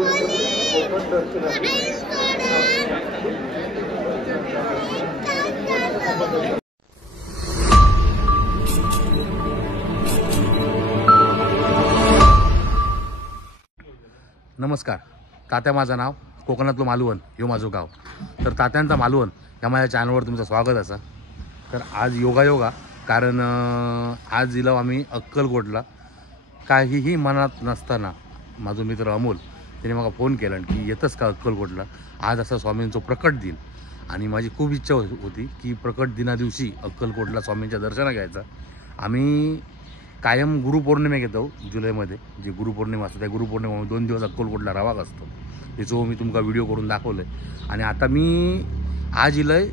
नमस्कार तात्या, माझं नाव कोकणातलं मालवण हे माझं गाव. तर तात्यांचा मालवण या माझ्या चॅनलवर तुमचं स्वागत असा. तर आज योगा कारण आज दिलं आम्ही अक्कलकोटला. काहीही मनात नसताना माझा मित्र अमोल त्याने मला फोन केला की येतच का अक्कलकोटला, आज असा स्वामींचं प्रकट दिन. आणि माझी खूप इच्छा होती की प्रकट दिना दिवशी अक्कलकोटला स्वामींच्या दर्शना घ्यायचा. आम्ही कायम गुरुपौर्णिमे घेतो जुलैमध्ये, जे गुरुपौर्णिमा असते त्या गुरुपौर्णिमेमध्ये 2 दिवस अक्कलकोटला रावाक असतो. त्याचं मी तुमका व्हिडिओ करून दाखवलं आहे. आणि आता मी आज इलय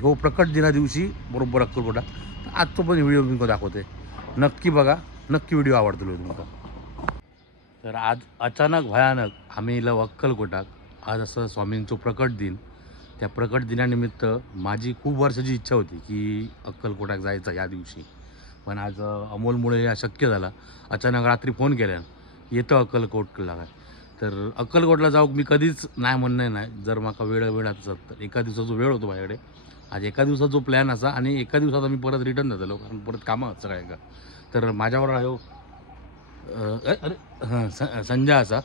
हो प्रकट दिना दिवशी बरोबर अक्कलकोटा. आजचं पण व्हिडिओ तुमका दाखवते, नक्की बघा, नक्की व्हिडिओ आवडतो तुमका. तर आज अचानक भयानक आम्ही इलं अक्कलकोटाक. आज असं स्वामींचं प्रकट दिन. त्या प्रकट दिनानिमित्त माझी खूप वर्षाची इच्छा होती की अक्कलकोटाक जायचं या दिवशी, पण आज अमोलमुळे हे अशक्य झालं. अचानक रात्री फोन केल्यानं येतं अक्कलकोटला काय. तर अक्कलकोटला जाऊ मी कधीच नाही म्हणणं नाही, जर माका वेळ असत तर. एका दिवसाचा वेळ होतो माझ्याकडे. आज एका दिवसाचा जो प्लॅन असा आणि एका दिवसात आम्ही परत रिटर्न झालो, कारण परत कामं सगळ्या का. तर माझ्यावर ह्यो संजय असा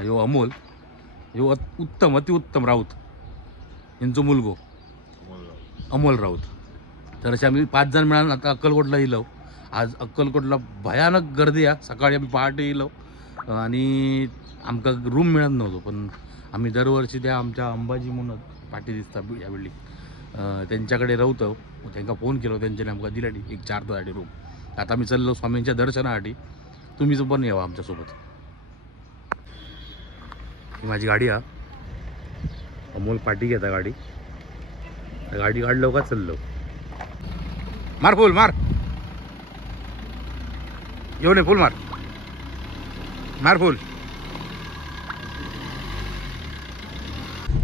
ह्यो अमोल, ह्यो उत्तम अतिउत्तम राऊत यांचं मुलगो अमोल राऊत. तर असे आम्ही 5 जण मिळून आता अक्कलकोटला येलो. आज अक्कलकोटला भयानक गर्दी आहे. सकाळी आम्ही पहाटे येलो आणि आमका रूम मिळत नव्हतो, पण आम्ही दरवर्षी त्या आमच्या अंबाजी म्हणून पाठी दिसतात या बिल्डिंग त्यांच्याकडे राहतो. त्यांना फोन केलो, त्यांच्याने आमका दिल्यासाठी एक 4 तासासाठी रूम. आता आम्ही चाललो स्वामींच्या दर्शनासाठी. तुम्हीच पण यावं आमच्यासोबत. ही माझी गाडी आहे. अमोल पाठी घेता गाडी. गाडी काढलो का चाललो. मार फुल मार, येऊ नये फुल मार, मार फुल.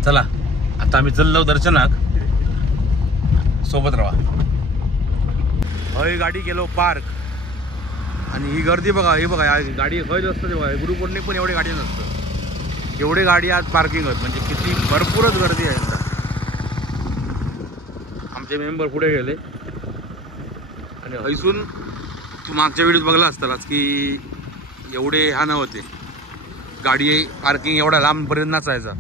चला आता आम्ही चाललो दर्शनाक, सोबत राहा. हय गाडी गेलो पार्क. आणि ही गर्दी बघा, हे बघा गाडी हय असतं ते बघा. गुरुपौर्णिमे पण एवढी गाडी नसतं, एवढे गाडी आज पार्किंग आहेत. म्हणजे किती भरपूरच गर्दी आहे यंदा. आमचे मेंबर पुढे गेले आणि हैसून तू मागच्या व्हिडिओत बघला असतास की एवढे हा नव्हते गाडी पार्किंग एवढा लांबपर्यंत नसायचा.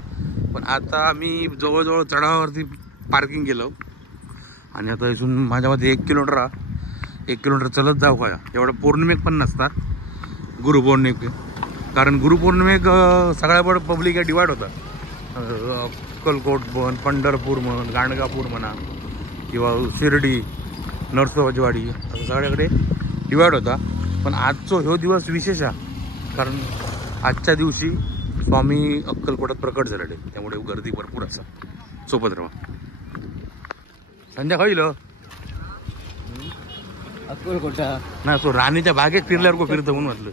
पण आता मी जवळजवळ चढावावरती पार्किंग केलं. आणि आता इथून माझ्यामध्ये 1 किलोमीटर चलत जाऊ का. एवढं पौर्णिमेक पण नसतात गुरुपौर्णिमेक, कारण गुरुपौर्णिमेक सगळ्या बड पब्लिक आहे डिवाइड होतात. अक्कलकोट म्हण, पंढरपूर म्हण, गाणगापूर म्हणा किंवा शिर्डी, नरसोबाचीवाडी, असं सगळ्याकडे डिवाइड होता. पण आजचा ह्यो दिवस विशेष आहे, कारण आजच्या दिवशी स्वामी अक्कलकोटात प्रकट झालेले, त्यामुळे गर्दी भरपूर असा. सोबत राहा. संध्याकाळी अक्कलकोटा नाही, तो राणीच्या बागेत फिरल्यावर को फिरतो म्हणून म्हटलं.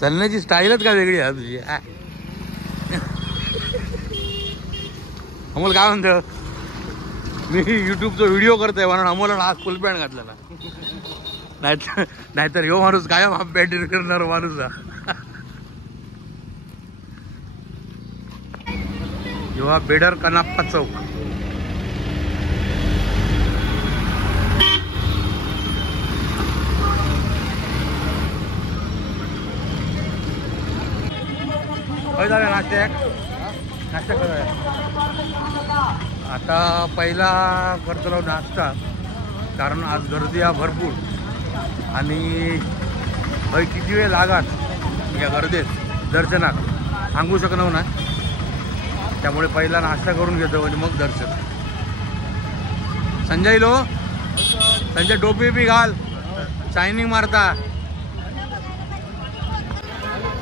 चालण्याची स्टाईलच काय वेगळी आहे तुझी. अमोल काय म्हणतो, मी युट्यूबचा व्हिडिओ करतोय म्हणून अमोलला आज फुल पॅन्ट घातलेला. नाहीतर ह्यो माणूस कायम हाफ पॅन्ट करणार माणूस. ह्यो बेडर कनाप्पा चौक. नाश्ता करूया. आता पहिला करतो नाश्ता, कारण आज गर्दी आहे भरपूर. आणि किती वेळ लागात या गर्दीत दर्शनात सांगू शकणार नाही. त्यामुळे पहिला नाश्ता करून घेतो आणि मग दर्शन. संजय टोपी बी घाल, शायनिंग मारता.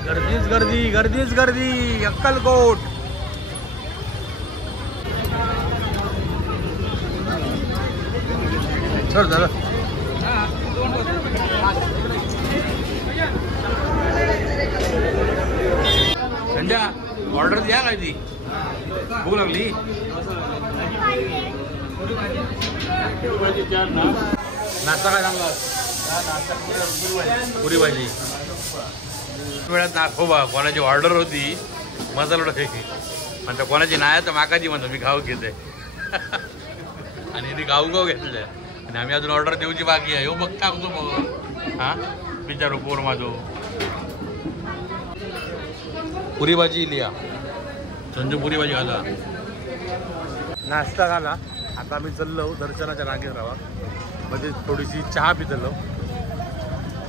गर्दीच गर्दी अक्कलकोट. सर दादा संध्या ऑर्डर द्या काय ती भूक लागली. नाश्ता काय चांगला, पुरी भाजी. वेळात दाखवा कोणाची ऑर्डर होती मसाला डोसा म्हणतो कोणाची नाही तर माकाची म्हणतो मी गाव घेते आणि ती गाव घेतलं आणि आम्ही अजून ऑर्डर देऊची बाकी आहे हो बघता तो मग हां विचारू पोर माझो पुरी भाजी लिया संजू पुरी भाजी घाला नाश्ता घाला. आता आम्ही चाललो दर्शनाच्या रांगेत राहा म्हणजे थोडीशी चहा पितलो.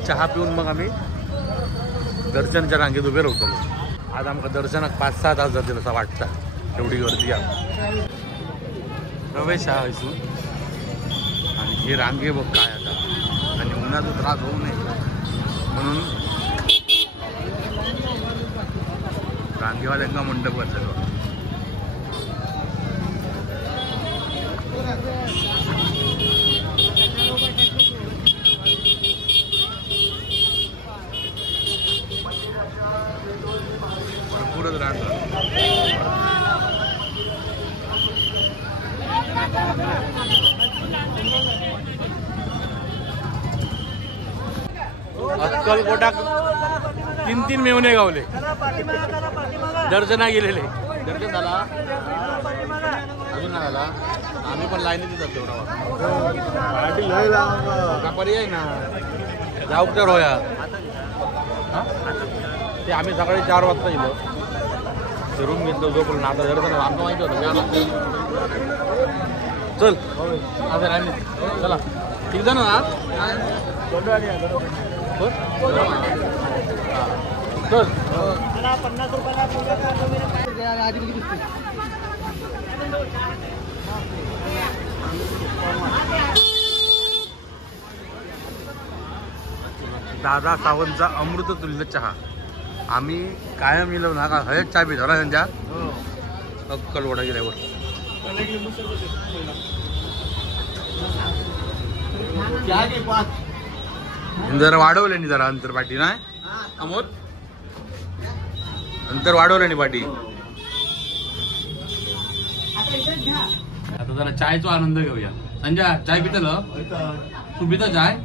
चहा पिऊन मग आम्ही दर्शनाच्या रांगेत उभे राहतो. आज आमका दर्शनाक 5-6 तास जातील असं वाटतं एवढी गर्दी आहे. प्रवेश आहे इथून आणि हे रांगे बघ काय आता आणि उन्हाचा त्रास होऊ नये म्हणून रांगेवाल्यांना मंडप घातलेलो. भरपूरच रांग अक्कलकोटा 3 मेवणे गावले दर्शना गेलेले. दर्शन झाला अजून नाही झाला. आम्ही पण लाईनीत जातो पर्याय ना जाऊ तर होया. ते आम्ही सकाळी 4 वाजता गेलो ते रूम घेतलो झोपलो ना. आता दर्शन आमचं माहिती होतं चल आता लाईनीत चला ठीक जण ना चल 50 दादा सावंतचा अमृततुल्य चहा आम्ही कायम मिळव ना का हयच चहा पितो ना त्यांच्या अक्कलकोटा गेल्यावर. जरा वाढवले नि जरा अंतर पाठी नाही अमोल अंतर वाढवलं नि पाठी. आता जरा चायचा आनंद घेऊया. संजय चाय पितलं तू पिता चाय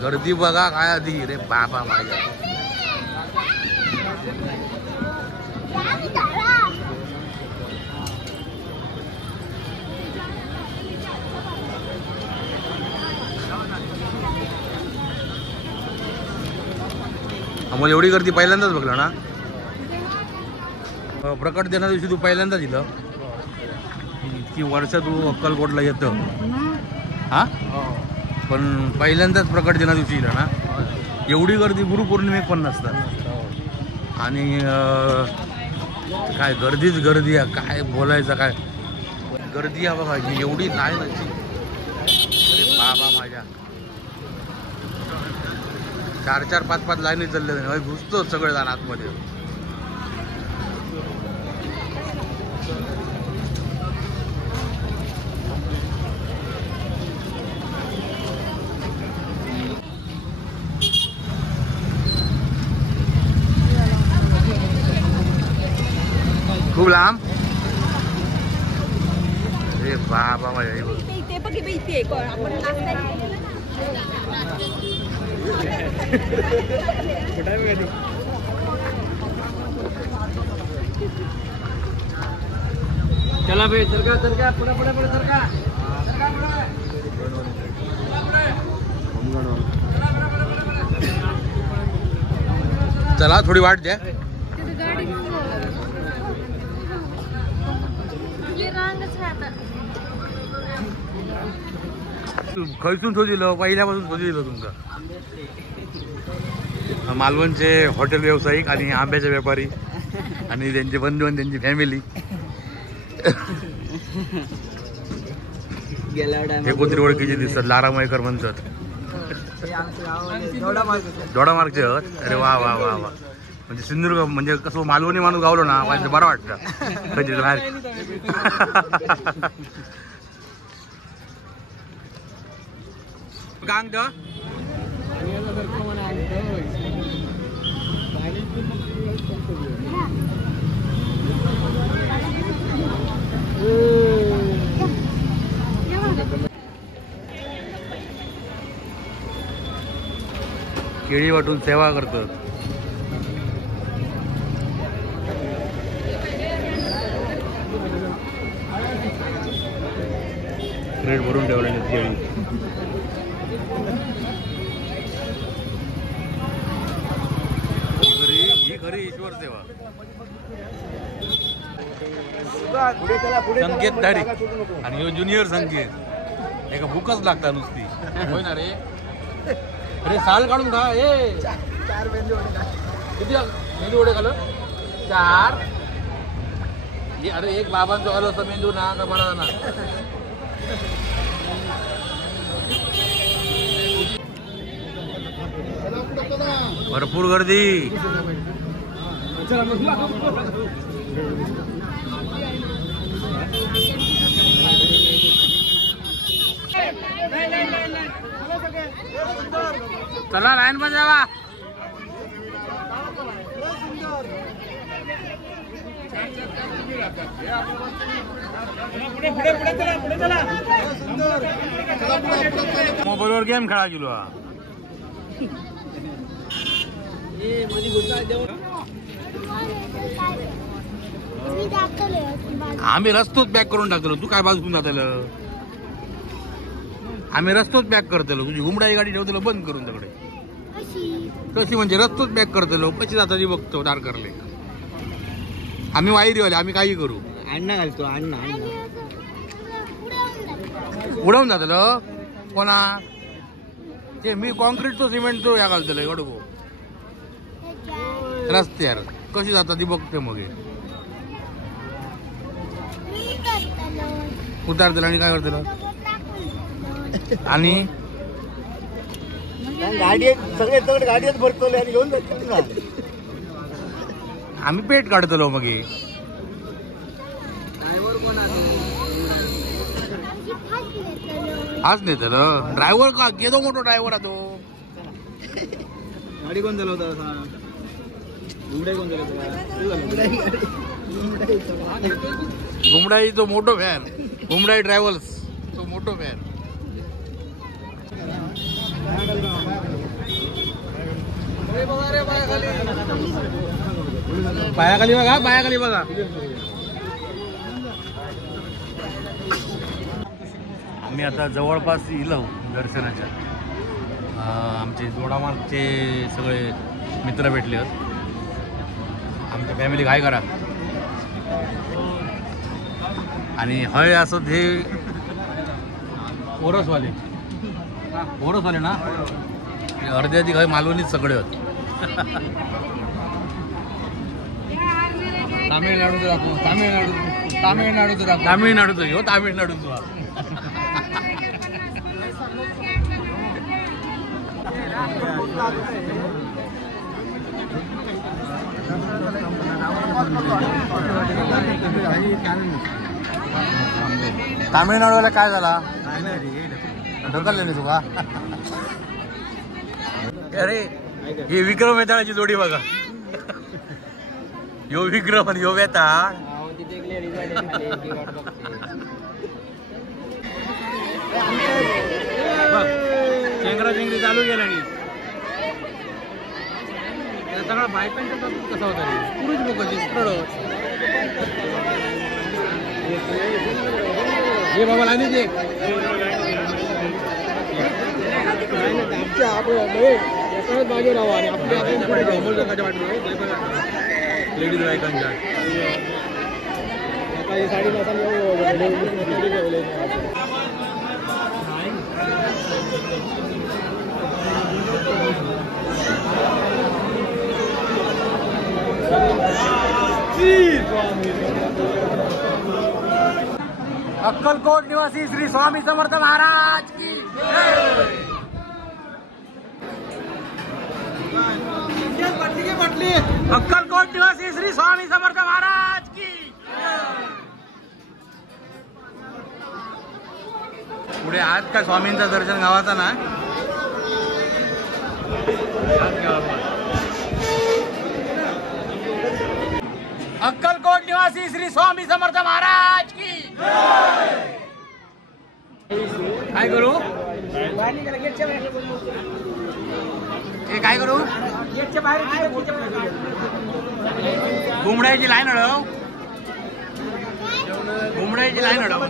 गर्दी बघा काय आधी रे बाबा माझ्या. आम्हाला एवढी गर्दी पहिल्यांदाच बघलं ना. प्रकट दिना दिवशी तू पहिल्यांदाच दिलं की वर्ष तू अक्कलकोटला येतं हा पण पहिल्यांदाच प्रकट दिना दिवशी दिलं ना. एवढी गर्दी गुरुपौर्णिमेक पण नसतात आणि काय गर्दीच गर्दी आहे. काय बोलायचं काय गर्दी आहे बघा एवढी नाही नसती. अरे बाबा माझ्या 4-4, 5-5 लाईनी चालले घुसतो सगळे जण आतमध्ये. खूप लांब अरे बाबा माझ्या चला भाई सरका पुढे सरका चला थोडी वाट द्या. खैसून ठेवू दिलं पहिल्यापासून ठेवू दिलं तुमचं. मालवणचे हॉटेल व्यावसायिक आणि आंब्याचे व्यापारी आणि त्यांचे बंधू आणि त्यांची फॅमिली हे कोणतरी ओळखीचे दिसतात. लारामयकर म्हणतात दोडामार्गचे. अरे वा वा वा वा म्हणजे सिंधुदुर्ग म्हणजे कसं मालवणी माणूस गावलो ना म्हणजे बरं वाटतं. गांग केळी वाटून सेवा करतात. क्रेट भरून ठेवलेले केळी. ही खरी ईश्वर सेवा. संकेत दाढी आणि ह्यो ज्युनियर संकेत एका भूकच लागता नुसती. होय ना रे. अरे साल काढून खा. ए 4 मेंदू वडे. किती मेंदू वडे खाल्लं? 4. अरे एक बाबांचं आलं असतं मेंदू ना का मला ना. भरपूर गर्दी. चला लाईन मध्ये जावा. मोबाईलवर गेम खेळा गेलो. आम्ही रस्तोच पॅक करून टाकलो. तू काय बाजून जातलं. आम्ही रस्तोच पॅक करतलो. तुझी घुमडाई गाडी ठेवतलो बंद करून तिकडे. कशी म्हणजे रस्तोच पॅक करतलो. कशी जाता ती बघतो दार करले. आम्ही वाईरीवाले. आम्ही काही करू. अण्णा घालतो. अण्णा उडवून जातलं. कोणा ते मी कॉन्क्रीटचं सिमेंटचं या घालतलं एवढं रस्त्यावर. कशी जाता ती बघते मग. उतारतलं आणि काय करतलं. आणि गाडी सगळे गाडीत भरतो आणि घेऊन जातो. आम्ही पेट काढतलो मग. आज नेतलं ड्रायव्हर का केदो मोठो ड्रायव्हर आहे तो. गाडी कोण चालवता. घुमडाई तो मोठो फॅन. घुमडाई ट्रॅव्हल्स तो मोठो फॅन. पायाखाली बघा. पायाखाली बघा. आम्ही आता जवळपास इलो दर्शनाच्या. आमचे दोडामार्गचे सगळे मित्र भेटले आहेत. आमच्या फॅमिली काय करा. आणि हय असं हे ओरसवाले ना अर्ध्या अधिक हय मालवणीच सगळे आहेत. तामिळनाडूचं दाखवू. तामिळनाडूचं घेऊ. तामिळनाडूचं तामिळनाडूला काय झाला. ढकलले नाही तुका. अरे ही विक्रम वेताळाची जोडी बघा. यो विक्रम आणि यो वेताळ. चेंगरा चेंगरी चालू गेला. सगळा बायकांचा कसा होता. पुरुष बोकाची हे बाबा लाईनीच एक बाजू राहा आणि आपल्या पुढे घामोल लोकांच्या वाटलं लेडीज बायकांच्या साडी अक्कलकोट निवासी श्री स्वामी समर्थ महाराज की अक्कलकोट निवासी श्री स्वामी समर्थ महाराज की. पुढे आज काय स्वामींचं दर्शन गावाचा ना. अक्कलकोट निवासी श्री स्वामी समर्थ महाराज की. काय करू. हे काय करू घुमडायची लाईन अडव घुमडायची लाईन अडव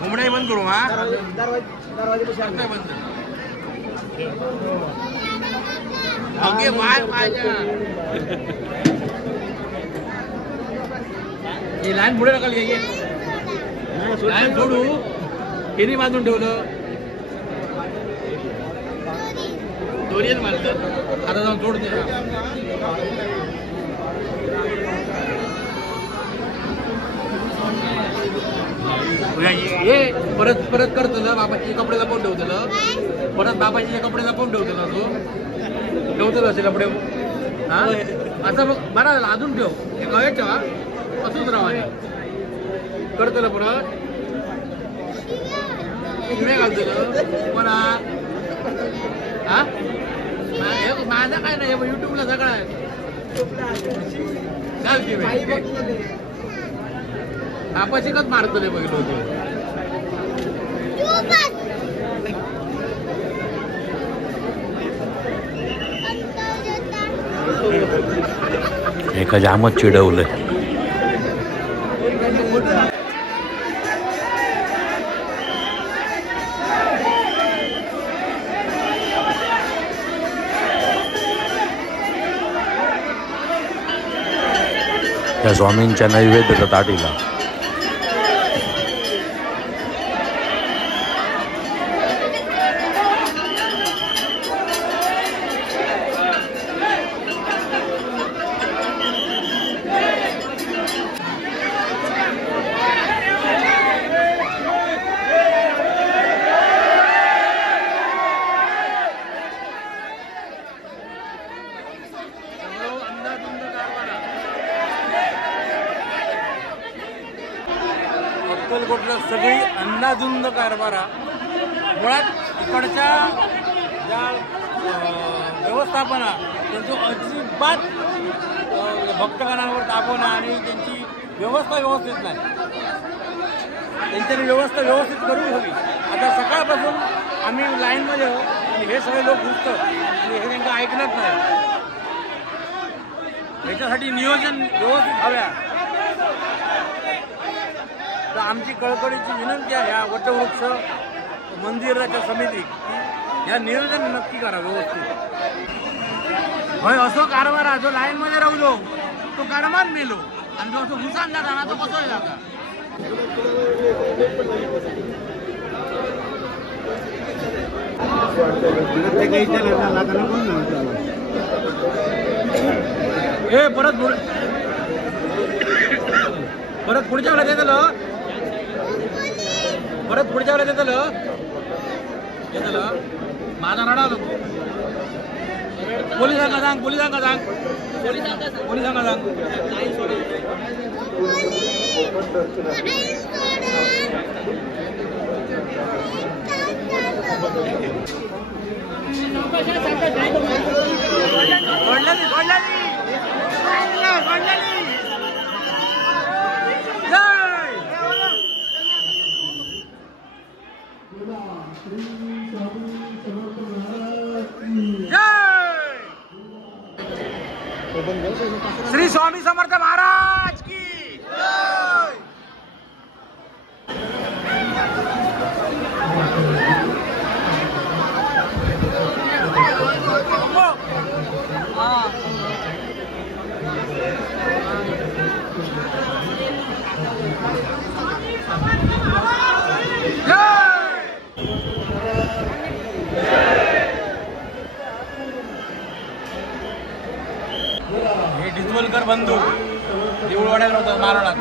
घुमडाई बंद करू हा बंद ओके ही लाईन पुढे नका घे लाईन सोडू किती बांधून ठेवलं दोरी मारतात आता जाऊन सोडते हे परत परत करतलं बाबाचे कपडे लपवून ठेवतलं परत बाबाचे कपडे लपवून ठेवतलं तू ठेवतलं असे कपडे हा असं मग बरा अजून ठेव हे कळे ठेवा असंच राहा करतलं परत शिव्या घालतलं मला हा माझा काय नाही युट्यूबला सगळं आहे बापाशिकच मारतले बघितलं होते एका जामच चिडवलंय त्या स्वामींच्या नैवेद्य ताटीला अक्कलकोटला सगळी अंदाधुंद कारभारा मुळात इकडच्या ज्या व्यवस्थापना त्यांचं अजिबात भक्तगणांवर दाबवणं आणि त्यांची व्यवस्था व्यवस्थित नाही त्यांच्यानी व्यवस्था व्यवस्थित करून हवी आता सकाळपासून आम्ही लाईनमध्ये आणि हे सगळे लोक घुसतात आणि हे त्यांना ऐकणंच नाही याच्यासाठी नियोजन व्यवस्थित हव्या तर आमची कळकळीची विनंती आहे ह्या वटवृक्ष मंदिराच्या समिती या नियोजन नक्की करा व्यवस्थित होय असो कारभार जो लाईन मध्ये राहलो तो कारभार मेलो आणि जो असं घुसान जाता ना तो कसं जाता हे परत पुढच्या वेळेला देतलं परत पुढच्या वेळेला देतलं माझा रडा पोलिसांना सांग श्री स्वामी समर्थ महाराज की डिझवलकर बंधू देऊळवाड्याला होता मारणात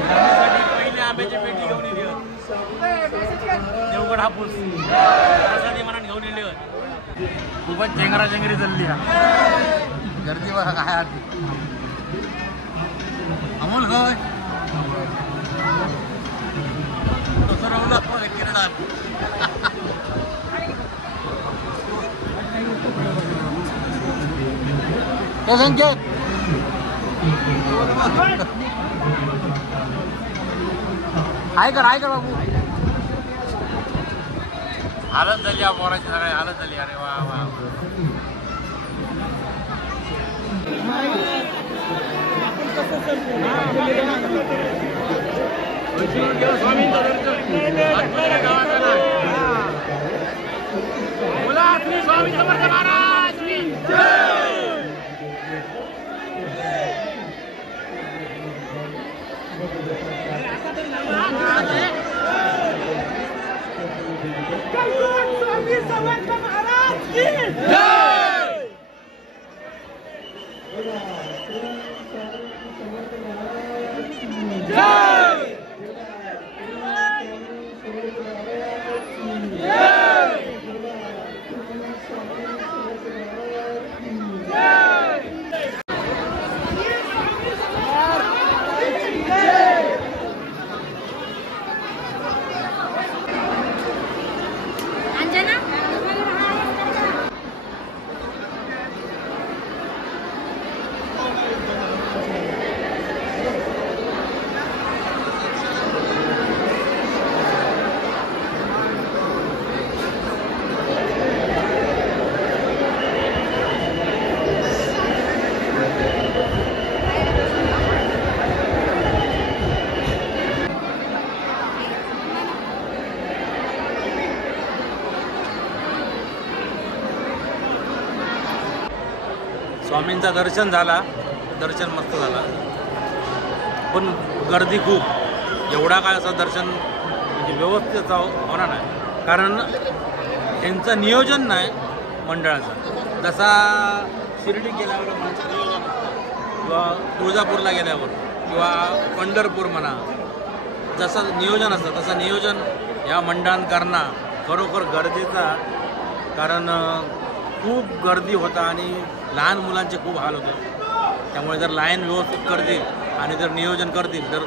त्यासाठी पहिले आंब्याची पेटी घेऊन येली देवगड हापूस त्यासाठी मनात घेऊन येली खूपच चेंगराचेंगरी चालली गर्दी बघा काय आधी अमोल काय तसं राहून किरणात क्या संकेत हाय कर बाबू हालत झाली या पोराची, सगळी हालत झाली. अरे वा वा स्वामींचं स्वामी समर्थ महाराज की स्वामींचा दर्शन झाला, दर्शन मस्त झाला, पण गर्दी खूप. एवढा काय असं दर्शन म्हणजे व्यवस्थित होणार नाही, कारण यांचं नियोजन नाही मंडळाचं. जसा शिर्डी गेल्यावर नियोजन किंवा तुळजापूरला गेल्यावर किंवा पंढरपूर म्हणा जसं नियोजन असतं तसं नियोजन या मंडळानं करणं खरोखर गरजेचं, कारण खूप गर्दी होता आणि लहान मुलांचे खूप हाल होतात. त्यामुळे जर लाईन व्यवस्थित करतील आणि जर नियोजन करतील तर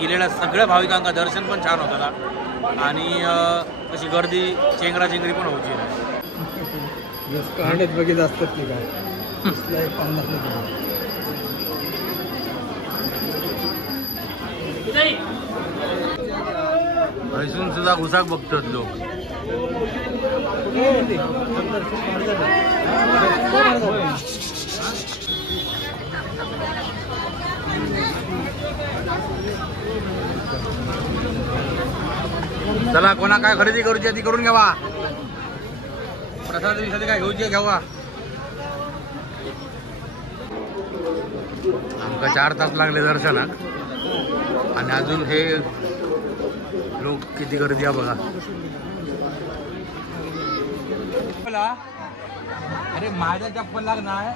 इलेल्या सगळ्या भाविकांना दर्शन पण छान होतं आणि तशी गर्दी चेंगराचेंगरी पण होती नाही. बघित असतात की काय पैसून सुद्धा घुसाक बघतात लोक. चला कोणा काय खरेदी करूची ती करून घ्यावा, प्रसाद विसादी काय घेऊची घ्यावा. आमका 4 तास लागले दर्शनाक आणि अजून हे लोक किती गर्दी आहे बघा. अरे माझ्या चप्पल लागणार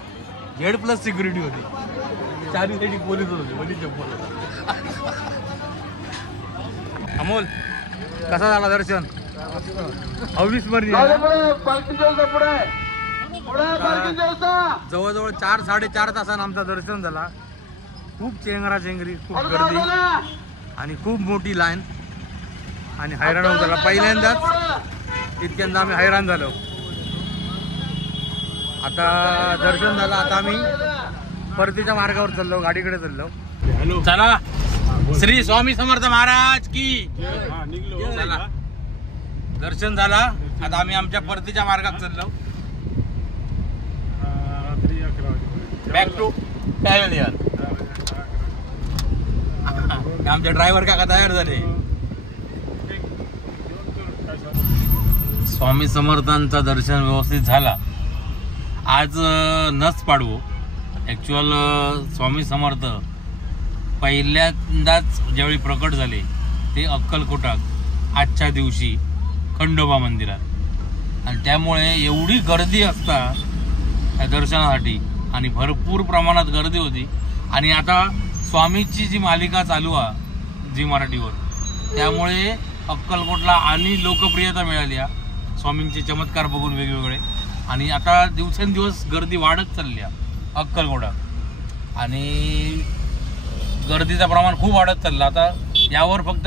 Z+ सिक्युरिटी होती, 4 पोलीस होते, म्हणजे चप्पल होता. अमोल कसा झाला दर्शन? अविस्मरणीय. जवळजवळ 4-4.5 तासानं आमचं दर्शन झाला. खूप चेंगराचेंगरी, खूप गर्दी आणि खूप मोठी लाईन आणि हैराण होत झाला. पहिल्यांदाच इतक्यांदा आम्ही हैराण झालो. आता दर्शन झालं, आता आम्ही परतीच्या मार्गावर चाललो, गाडीकडे चाललो. चला श्री स्वामी समर्थ महाराज की. चला दर्शन झाला, आता आम्ही आमच्या परतीच्या मार्गात चाललो. Back to pavilion. आमचे ड्रायव्हर काका तयार झाले. स्वामी समर्थांचं दर्शन व्यवस्थित झाला. आज नस पाडवो. ॲक्च्युअल स्वामी समर्थ पहिल्यांदाच ज्यावेळी प्रकट झाले ते अक्कलकोटात आजच्या दिवशी खंडोबा मंदिरात, आणि त्यामुळे एवढी गर्दी असता त्या दर्शनासाठी आणि भरपूर प्रमाणात गर्दी होती. आणि आता स्वामीची जी मालिका चालू आहे झी मराठीवर, त्यामुळे अक्कलकोटला आणि लोकप्रियता मिळाली आहे स्वामींचे चमत्कार बघून वेगवेगळे. आणि आता दिवसेंदिवस गर्दी वाढत चालली आहे अक्कलकोटात आणि गर्दीचं प्रमाण खूप वाढत चाललं. आता यावर फक्त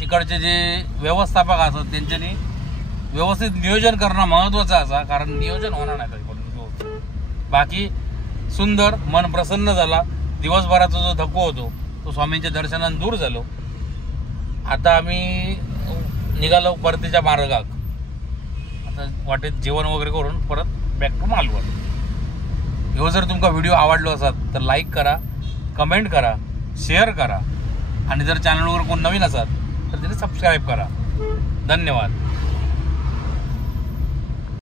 तिकडचे जे व्यवस्थापक असतात त्यांच्यानी व्यवस्थित नियोजन करणं महत्त्वाचं असा, कारण नियोजन होणार नाही त्याच्याकडून. बाकी सुंदर, मन प्रसन्न झाला. दिवसभराचा जो धक्को होतो तो स्वामींच्या दर्शनाने दूर झालो. आता आम्ही निघालो परतीच्या मार्गाक. आता वाटेत जेवण वगैरे करून परत बॅक टू मालवण. ह्यो जर तुमका व्हिडिओ आवडलो असत तर लाईक करा, कमेंट करा, शेअर करा आणि जर चॅनलवर कोण नवीन असत तर तिने सबस्क्राईब करा. धन्यवाद.